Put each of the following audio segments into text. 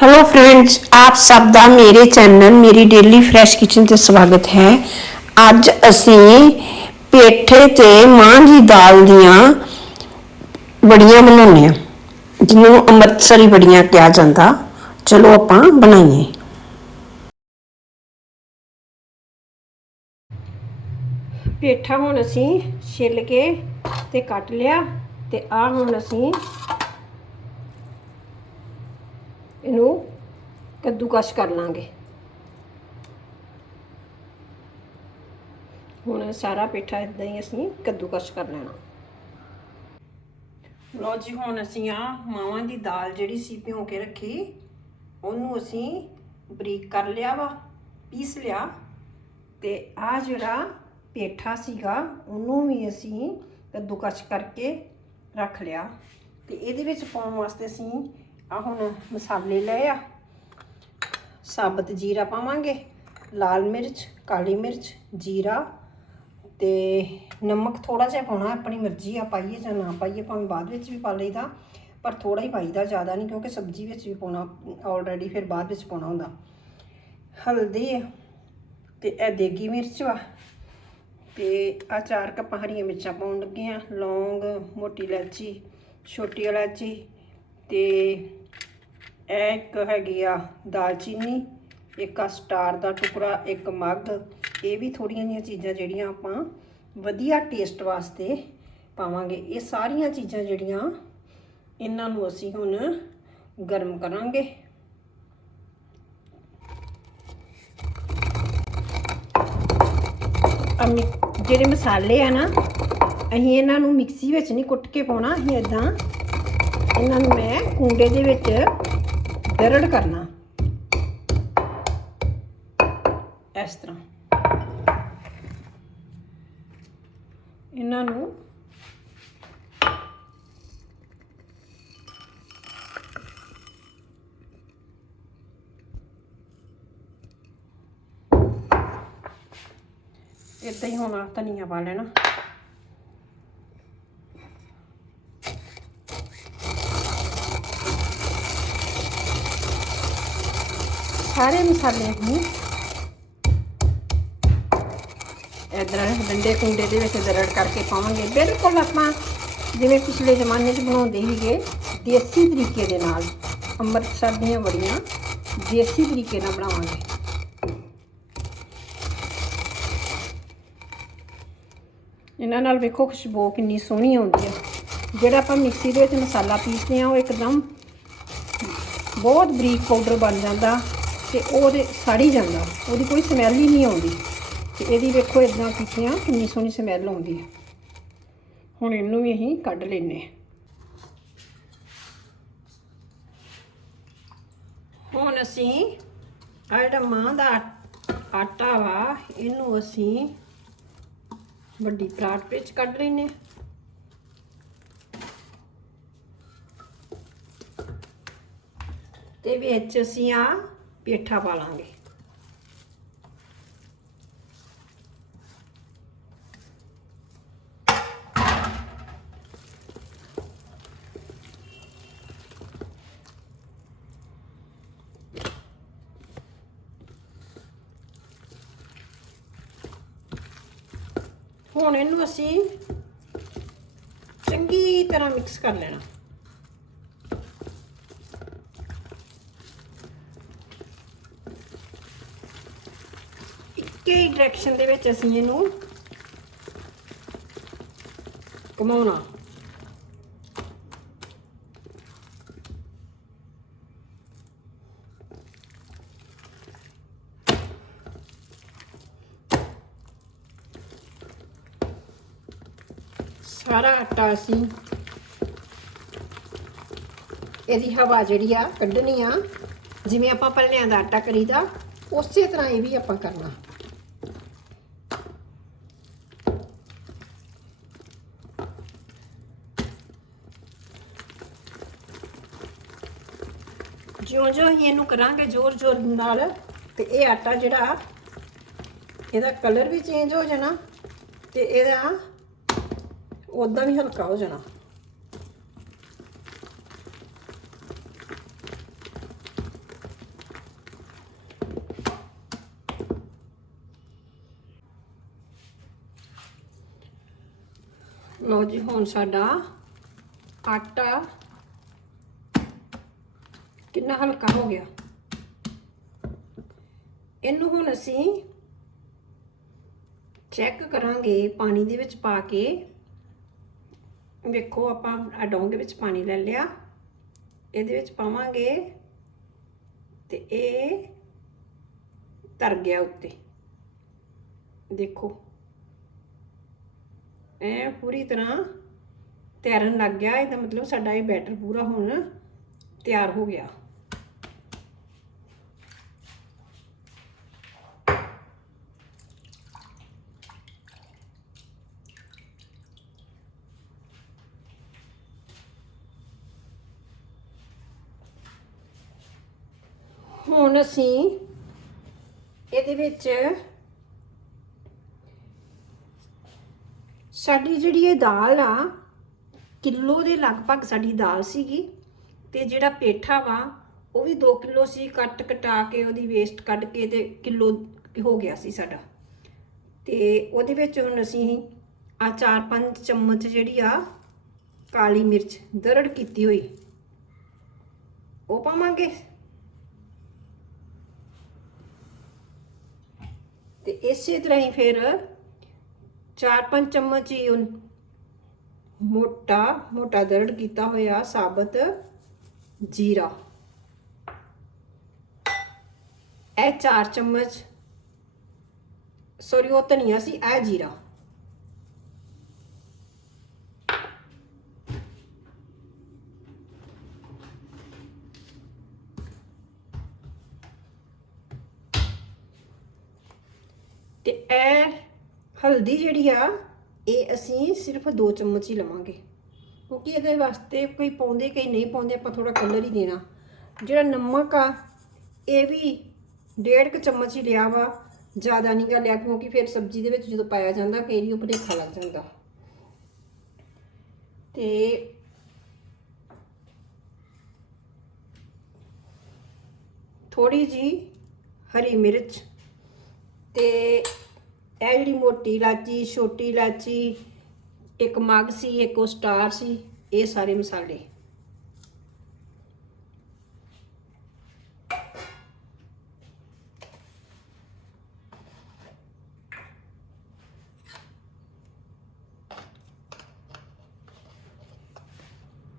Hello friends ਆਪ ਸਭ ਦਾ ਮੇਰੇ ਚੈਨਲ ਮੇਰੀ ਡੇਲੀ ਫਰੈਸ਼ ਕਿਚਨ ਤੇ ਸਵਾਗਤ ਹੈ ਅੱਜ ਅਸੀਂ ਪੇਠੇ ਤੇ ਮਾਂ ਦੀ ਦਾਲ ਦੀਆਂ ਬੜੀਆਂ ਬਣਾਉਂਦੇ ਹਾਂ ਜਿਹਨੂੰ ਅੰਮ੍ਰਿਤਸਰੀ ਬੜੀਆਂ ਕਿਹਾ ਜਾਂਦਾ ਚਲੋ ਆਪਾਂ ਬਣਾਈਏ ਪੇਠਾ ਹੁਣ ਅਸੀਂ ਛਿੱਲ ਕੇ ਤੇ ਕੱਟ ਲਿਆ ਤੇ ਆ ਹੁਣ ਅਸੀਂ ਇਹਨੂੰ ਕੱਦੂਕਸ਼ ਕਰ ਲਾਂਗੇ। ਹੁਣ ਸਾਰਾ ਪੇਠਾ ਇਦਾਂ ਹੀ ਅਸੀਂ ਕੱਦੂਕਸ਼ ਕਰ ਲੈਣਾ। ਲੋ ਜੀ, ਹੁਣ ਅਸੀਂ ਆ ਮਾਵਾਂ ਦੀ ਦਾਲ ਜਿਹੜੀ ਸੀ ਭਿਓ ਕੇ ਰੱਖੀ, ਉਹਨੂੰ ਅਸੀਂ ਬਰੀਕ ਕਰ ਲਿਆ ਵਾ, ਪੀਸ ਲਿਆ ਤੇ ਆ ਜਿਹੜਾ ਪੇਠਾ ਸੀਗਾ, ਉਹਨੂੰ ਵੀ ਅਸੀਂ ਕੱਦੂਕਸ਼ ਕਰਕੇ ਰੱਖ ਲਿਆ ਤੇ ਇਹਦੇ ਵਿੱਚ ਪਾਉਣ ਵਾਸਤੇ ਅਸੀਂ ਆ ਹੁਣ ਮਸਾਲੇ ਲਏ ਆ। ਸਾਬਤ ਜੀਰਾ ਪਾਵਾਂਗੇ, ਲਾਲ ਮਿਰਚ, ਕਾਲੀ ਮਿਰਚ, ਜੀਰਾ ਤੇ ਨਮਕ ਥੋੜਾ ਜਿਹਾ ਪਾਉਣਾ, ਆਪਣੀ ਮਰਜ਼ੀ ਆ, ਪਾਈਏ ਜਾਂ ਨਾ ਪਾਈਏ, ਭਾਵੇਂ ਬਾਅਦ ਵਿੱਚ ਵੀ ਪਾ ਲਈਦਾ, ਪਰ ਥੋੜਾ ਹੀ ਪਾਈਦਾ, ਜ਼ਿਆਦਾ ਨਹੀਂ, ਕਿਉਂਕਿ ਸਬਜ਼ੀ ਵਿੱਚ ਵੀ ਪਾਉਣਾ ਆਲਰੇਡੀ ਫਿਰ ਬਾਅਦ ਵਿੱਚ ਪਾਉਣਾ ਹੁੰਦਾ। ਹਲਦੀ ਆ, ਤੇ ਇਹ ਦੇਗੀ ਮਿਰਚ ਵਾ, ਤੇ ਆ ਚਾਰ ਕੱਪਾਂ ਹਰੀਆਂ ਮਿਰਚਾਂ ਪਾਉਣ ਲੱਗੇ ਆ, ਲੌਂਗ, ਮੋਟੀ ਇਲਾਚੀ ਛੋਟੀ ਇਲਾਚੀ ਤੇ ਇਹ ਇੱਕ ਹੈਗੀ ਆ ਦਾਲਚੀਨੀ, ਇੱਕ ਆ ਸਟਾਰ ਦਾ ਟੁਕੜਾ, ਇੱਕ ਮੱਗ। ਇਹ ਵੀ ਥੋੜੀਆਂ ਜੀਆਂ ਚੀਜ਼ਾਂ ਜਿਹੜੀਆਂ ਆਪਾਂ ਵਧੀਆ ਟੇਸਟ ਵਾਸਤੇ ਪਾਵਾਂਗੇ। ਇਹ ਸਾਰੀਆਂ ਚੀਜ਼ਾਂ ਜਿਹੜੀਆਂ ਇਹਨਾਂ ਨੂੰ ਅਸੀਂ ਹੁਣ ਗਰਮ ਕਰਾਂਗੇ। ਜਿਹੜੇ ਮਸਾਲੇ ਆ ਨਾ, ਅਸੀਂ ਇਹਨਾਂ ਨੂੰ ਮਿਕਸੀ ਵਿੱਚ ਨਹੀਂ ਕੁੱਟ ਕੇ ਪਾਉਣਾ, ਅਸੀਂ ਇਦਾਂ ਇਹਨਾਂ ਨੂੰ ਮੈਂ ਕੁੰਡੇ ਦੇ ਵਿੱਚ ਦਰੜ ਕਰਨਾ। ਇਸ ਤਰ੍ਹਾਂ। ਇਹਨਾਂ ਨੂੰ ਇਦਾਂ ਹੀ ਹੁਣ ਧਨੀਆ ਪਾ ਲੈਣਾ ਸਾਰੇ ਮਸਾਲੇ ਨੂੰ ਇਧਰ ਡੰਡੇ ਕੁੰਡੇ ਦੇ ਵਿੱਚ ਦਰੜ ਕਰਕੇ ਪਾਵਾਂਗੇ। ਬਿਲਕੁਲ ਆਪਾਂ ਜਿਵੇਂ ਪਿਛਲੇ ਜ਼ਮਾਨੇ 'ਚ ਬਣਾਉਂਦੇ ਸੀਗੇ, ਦੇਸੀ ਤਰੀਕੇ ਦੇ ਨਾਲ, ਅੰਮ੍ਰਿਤਸਰ ਦੀਆਂ ਬੜੀਆਂ ਦੇਸੀ ਤਰੀਕੇ ਨਾਲ ਬਣਾਵਾਂਗੇ। ਇਹਨਾਂ ਨਾਲ ਵੇਖੋ ਖੁਸ਼ਬੂ ਕਿੰਨੀ ਸੋਹਣੀ ਆਉਂਦੀ ਹੈ ਜਿਹੜਾ ਆਪਾਂ ਮਿਕਸੀ ਦੇ ਵਿੱਚ ਮਸਾਲਾ ਪੀਸਦੇ ਆ, ਉਹ ਇੱਕਦਮ ਬਹੁਤ ਬਰੀਕ ਪਾਊਡਰ ਬਣ ਜਾਂਦਾ। ਤੇ ਉਹਦੇ ਸੜੀ ਜਾਂਦਾ। ਉਹਦੀ ਕੋਈ ਸਮੈਲ ਹੀ ਨਹੀਂ ਆਉਂਦੀ। ਤੇ ਇਹਦੀ ਵੇਖੋ ਇਦਾਂ ਕੀਤੀਆਂ ਕਿੰਨੀ ਸੋਹਣੀ ਸਮੈਲ ਆਉਂਦੀ ਹੈ ਹੁਣ ਇਹਨੂੰ ਵੀ ਅਸੀਂ ਕੱਢ ਲੈਨੇ ਹੁਣ ਅਸੀਂ ਆ ਜਿਹੜਾ ਮਾਂ ਦਾ ਆਟਾ ਵਾ, ਇਹਨੂੰ ਅਸੀਂ ਵੱਡੀ ਪਰਾਤ ਵਿੱਚ ਕੱਢ ਲੈਨੇ ਤੇ ਵਿੱਚ ਅਸੀਂ ਆ ਪੇਠਾ ਪਾ ਲਾਂਗੇ। ਹੁਣ ਇਹਨੂੰ ਅਸੀਂ ਚੰਗੀ ਤਰ੍ਹਾਂ ਮਿਕਸ ਕਰ ਲੈਣਾ ਇੱਕੇ ਹੀ ਡਾਇਰੈਕਸ਼ਨ ਦੇ ਵਿੱਚ ਅਸੀਂ ਇਹਨੂੰ ਘੁਮਾਉਣਾ। ਸਾਰਾ ਆਟਾ ਅਸੀਂ ਇਹਦੀ ਹਵਾ ਜਿਹੜੀ ਆ ਕੱਢਣੀ ਆ। ਜਿਵੇਂ ਆਪਾਂ ਪੱਲਿਆਂ ਦਾ ਆਟਾ ਕਰੀਦਾ, ਉਸੇ ਤਰ੍ਹਾਂ ਇਹ ਵੀ ਆਪਾਂ ਕਰਨਾ। ਜਿਉਂ-ਜਿਉਂ ਅਸੀਂ ਇਹਨੂੰ ਕਰਾਂਗੇ ਜ਼ੋਰ-ਜ਼ੋਰ ਨਾਲ, ਤੇ ਇਹ ਆਟਾ ਜਿਹੜਾ, ਇਹਦਾ ਕਲਰ ਵੀ ਚੇਂਜ ਹੋ ਜਾਣਾ, ਤੇ ਇਹਦਾ ਉਦਾਂ ਵੀ ਹਲਕਾ ਹੋ ਜਾਣਾ। ਲੋ ਜੀ, ਹੁਣ ਸਾਡਾ ਆਟਾ ਕਿੰਨਾ ਹਲਕਾ ਹੋ ਗਿਆ? ਇਹਨੂੰ ਹੁਣ ਅਸੀਂ ਚੈੱਕ ਕਰਾਂਗੇ, ਪਾਣੀ ਦੇ ਵਿੱਚ ਪਾ ਕੇ। ਵੇਖੋ, ਆਪਾਂ ਆ ਡੋਂਗੇ ਵਿੱਚ ਪਾਣੀ ਲੈ ਲਿਆ। ਇਹਦੇ ਵਿੱਚ ਪਾਵਾਂਗੇ ਤੇ ਇਹ ਤਰ ਗਿਆ ਉੱਤੇ। ਦੇਖੋ। ਇਹ ਪੂਰੀ ਤਰ੍ਹਾਂ ਤੈਰਨ ਲੱਗ ਗਿਆ। ਇਹਦਾ ਮਤਲਬ ਸਾਡਾ ਇਹ ਬੈਟਰ ਪੂਰਾ ਹੁਣ ਤਿਆਰ ਹੋ ਗਿਆ। ਹੁਣ ਅਸੀਂ ਇਹਦੇ ਵਿੱਚ ਸਾਡੀ ਜਿਹੜੀ ਇਹ ਦਾਲ ਆ, ਕਿਲੋ ਦੇ ਲਗਭਗ ਸਾਡੀ ਦਾਲ ਸੀਗੀ ਤੇ ਜਿਹੜਾ ਪੇਠਾ ਵਾ, ਉਹ ਵੀ 2 ਕਿਲੋ ਸੀ ਕੱਟ ਕਟਾ ਕੇ ਉਹਦੀ ਵੇਸਟ ਕੱਢ ਕੇ ਤੇ ਕਿਲੋ ਹੋ ਗਿਆ ਸੀ ਸਾਡਾ। ਤੇ ਉਹਦੇ ਵਿੱਚ ਹੁਣ ਅਸੀਂ ਆ 4-5 ਚਮਚ ਜਿਹੜੀ ਆ ਕਾਲੀ ਮਿਰਚ ਦਰੜ ਕੀਤੀ ਹੋਈ। ਉਹ ਪਾਵਾਂਗੇ? ਤੇ ਇਸੇ ਤਰ੍ਹਾਂ ਹੀ ਫਿਰ 4-5 ਚਮਚ ਹੀ ਮੋਟਾ ਮੋਟਾ ਦਰੜ ਕੀਤਾ ਹੋਇਆ ਸਾਬਤ ਜੀਰਾ। ਇਹ 4 ਚਮਚ ਸੋਰੀ ਉਹ ਧਨੀਆ ਸੀ, ਇਹ ਜੀਰਾ। ਤੇ ਇਹ ਹਲਦੀ ਜਿਹੜੀ ਆ, ਇਹ ਅਸੀਂ ਸਿਰਫ 2 ਚਮਚ ਹੀ ਲਵਾਂਗੇ। ਕਿਉਂਕਿ ਇਹਦੇ ਵਾਸਤੇ ਕੋਈ ਪਾਉਂਦੇ ਕਈ ਨਹੀਂ ਪਾਉਂਦੇ, ਆਪਾਂ ਥੋੜਾ ਕਲਰ ਹੀ ਦੇਣਾ। ਜਿਹੜਾ ਨਮਕ ਆ, ਇਹ ਵੀ ਡੇਢ ਕੁ ਚਮਚ ਹੀ ਲਿਆ ਵਾ। ਜ਼ਿਆਦਾ ਨਹੀਂ ਗਾ ਲਿਆ, ਕਿਉਂਕਿ ਫਿਰ ਸਬਜ਼ੀ ਦੇ ਵਿੱਚ ਜਦੋਂ ਪਾਇਆ ਜਾਂਦਾ, ਕਈ ਨੂੰ ਭੁਲੇਖਾ ਲੱਗ ਜਾਂਦਾ। ਤੇ ਥੋੜੀ ਜੀ ਹਰੀ ਮਿਰਚ ਤੇ ਇਹ ਜਿਹੜੀ ਮੋਟੀ ਇਲਾਚੀ, ਛੋਟੀ ਇਲਾਚੀ, ਇੱਕ ਮਗ ਸੀ, ਇੱਕ ਉਹ ਸਟਾਰ ਸੀ, ਇਹ ਸਾਰੇ ਮਸਾਲੇ।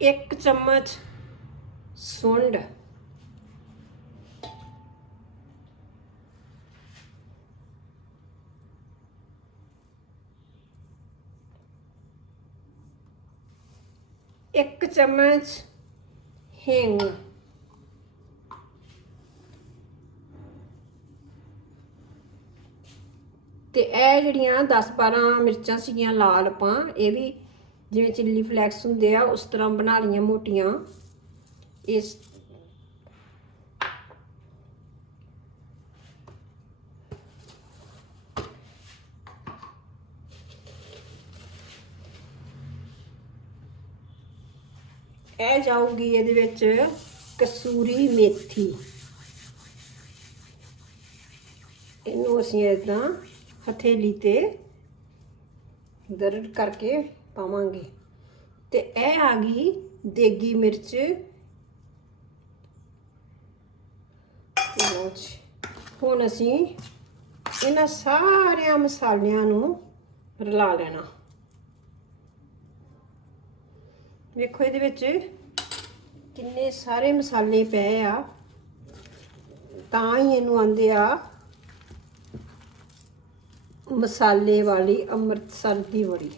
ਇੱਕ ਚਮਚ ਸੁੰਡ। ਇੱਕ ਚਮਚ ਹਿੰਗ। ਤੇ ਇਹ ਜਿਹੜੀਆਂ 10-12 ਮਿਰਚਾਂ ਸੀਗੀਆਂ ਲਾਲ ਆਪਾਂ, ਇਹ ਵੀ ਜਿਵੇਂ ਚਿੱਲੀ ਫਲੈਕਸ ਹੁੰਦੇ ਆ, ਉਸ ਤਰ੍ਹਾਂ ਬਣਾ ਲਈਆਂ ਮੋਟੀਆਂ। ਇਸ ਇਹ ਜਾਊਗੀ ਇਹਦੇ ਵਿੱਚ ਕਸੂਰੀ ਮੇਥੀ। ਇਹਨੂੰ ਅਸੀਂ ਇਦਾਂ ਹਥੇਲੀ ਤੇ ਦਰੜ ਕਰਕੇ ਪਾਵਾਂਗੇ। ਤੇ ਇਹ ਆ ਗਈ ਦੇਗੀ ਮਿਰਚ। ਹੁਣ ਅਸੀਂ ਇਹਨਾਂ ਸਾਰਿਆਂ ਮਸਾਲਿਆਂ ਨੂੰ ਰਲਾ ਲੈਣਾ। ਵੇਖੋ ਇਹਦੇ ਵਿੱਚ ਕਿੰਨੇ ਸਾਰੇ ਮਸਾਲੇ ਪਏ ਆ। ਤਾਂ ਹੀ ਇਹਨੂੰ ਆਂਦੇ ਆ ਮਸਾਲੇ ਵਾਲੀ ਅੰਮ੍ਰਿਤਸਰ ਦੀ ਵੜੀ।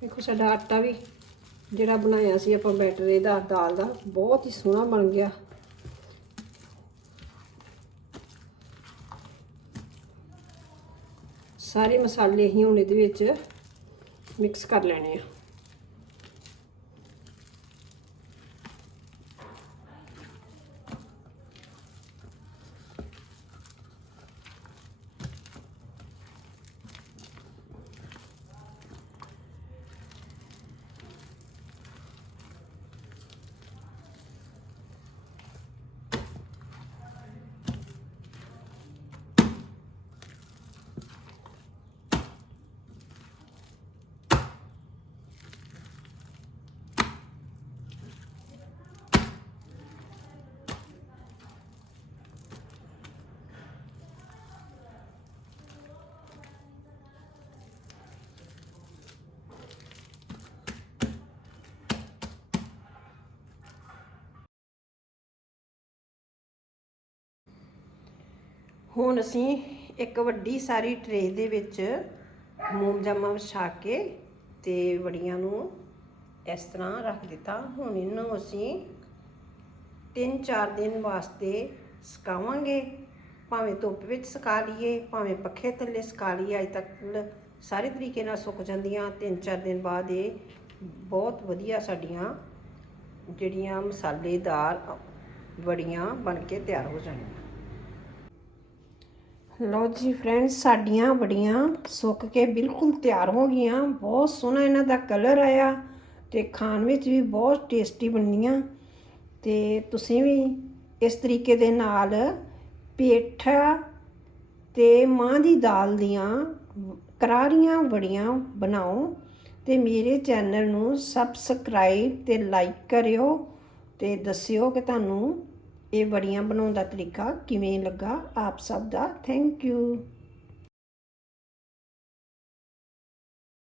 ਦੇਖੋ ਸਾਡਾ ਆਟਾ ਵੀ ਜਿਹੜਾ ਬਣਾਇਆ ਸੀ ਆਪਾਂ ਬੈਟਰ ਇਹਦਾ ਦਾਲ ਦਾ, ਬਹੁਤ ਹੀ ਸੋਹਣਾ ਬਣ ਗਿਆ। ਸਾਰੇ ਮਸਾਲੇ ਹੀ ਹੁਣ ਇਹਦੇ ਵਿੱਚ ਮਿਕਸ ਕਰ ਲੈਣੇ ਆ। ਹੁਣ ਅਸੀਂ ਇੱਕ ਵੱਡੀ ਸਾਰੀ ਟਰੇ ਦੇ ਵਿੱਚ ਮੋਮ ਜਾਮਾ ਵਿਛਾ ਕੇ ਤੇ ਵੜੀਆਂ ਨੂੰ ਇਸ ਤਰ੍ਹਾਂ ਰੱਖ ਦਿੱਤਾ। ਹੁਣ ਇਹਨੂੰ ਅਸੀਂ 3-4 ਦਿਨ ਵਾਸਤੇ ਸੁਕਾਵਾਂਗੇ। ਭਾਵੇਂ ਧੁੱਪ ਵਿੱਚ ਸੁਕਾ ਲਈਏ, ਭਾਵੇਂ ਪੱਖੇ ਥੱਲੇ ਸੁਕਾ ਲਈਏ, ਅੱਜ ਤੱਕ ਸਾਰੇ ਤਰੀਕੇ ਨਾਲ ਸੁੱਕ ਜਾਂਦੀਆਂ। 3-4 ਦਿਨ ਬਾਅਦ ਇਹ ਬਹੁਤ ਵਧੀਆ ਸਾਡੀਆਂ ਜਿਹੜੀਆਂ ਮਸਾਲੇਦਾਰ ਵੜੀਆਂ ਬਣ ਕੇ ਤਿਆਰ ਹੋ ਜਾਣਗੀਆਂ। ਲਓ ਜੀ ਫਰੈਂਡਸ ਸਾਡੀਆਂ ਵੜੀਆਂ ਸੁੱਕ ਕੇ ਬਿਲਕੁਲ ਤਿਆਰ ਹੋ ਗਈਆਂ। ਬਹੁਤ ਸੋਹਣਾ ਇਹਨਾਂ ਦਾ ਕਲਰ ਆਇਆ ਤੇ ਖਾਣ ਵਿੱਚ ਵੀ ਬਹੁਤ ਟੇਸਟੀ ਬਣਨੀਆਂ ਤੇ ਤੁਸੀਂ ਵੀ ਇਸ ਤਰੀਕੇ ਦੇ ਨਾਲ ਪੇਠਾ ਤੇ ਮਾਂ ਦੀ ਦਾਲ ਦੀਆਂ ਕਰਾਰੀਆਂ ਵੜੀਆਂ ਬਣਾਓ ਤੇ ਮੇਰੇ ਚੈਨਲ ਨੂੰ ਸਬਸਕ੍ਰਾਈਬ ਤੇ ਲਾਈਕ ਕਰਿਓ ਤੇ ਦੱਸਿਓ ਕਿ ਤੁਹਾਨੂੰ ਇਹ ਵੜੀਆਂ ਬਣਾਉਣ ਦਾ ਤਰੀਕਾ ਕਿਵੇਂ ਲੱਗਾ? ਆਪ ਸਭ ਦਾ ਥੈਂਕ ਯੂ